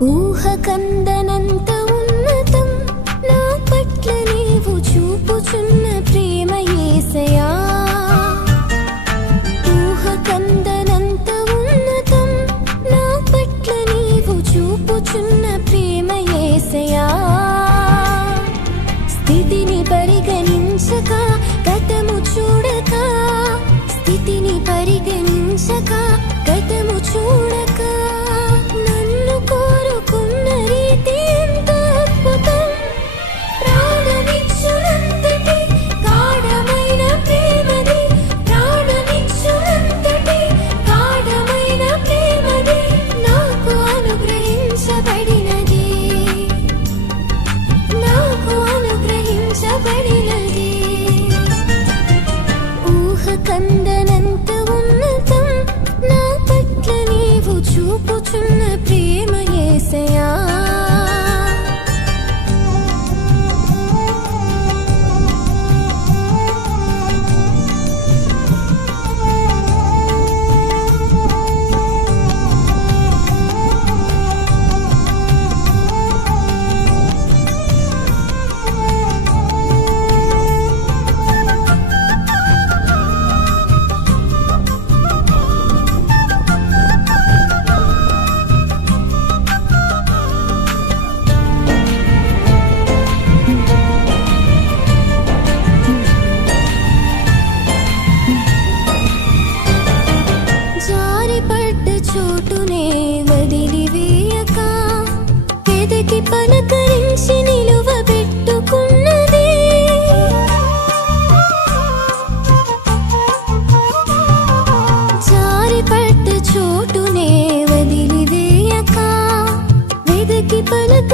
ఊహకందనంత ఉన్నతం నా పట్ల నీవు చూపుచున్న ప్రేమ యేసయ్యా ఊహకందనంత ఉన్నతం నా పట్ల నీవు చూపుచున్న ప్రేమ యేసయ్యా స్థితిని పరిగణించక గతము చూడక స్థితిని పరిగణించక గతము చూడక నన్ను కోరుకున్న రీతి ఎంత అద్భుతం ప్రాణమిచ్చునంతటి గాఢమైన ప్రేమది ప్రాణమిచ్చునంతటి గాఢమైన ప్రేమది నాకు అనుగ్రహించబడినది నాకు అనుగ్రహించబడినది ఊహకందనంత ఉన్నతం నా పట్ల నీవు చూపుచున్న ప్రేమ యేసయ్యా జారిపడ్డ చోటునే వదిలివేయక ఎదకి పలకరించి నిలువబెట్టుకున్నది జారిపడ్డ చోటునే వదిలివేయక ఎదకి పలక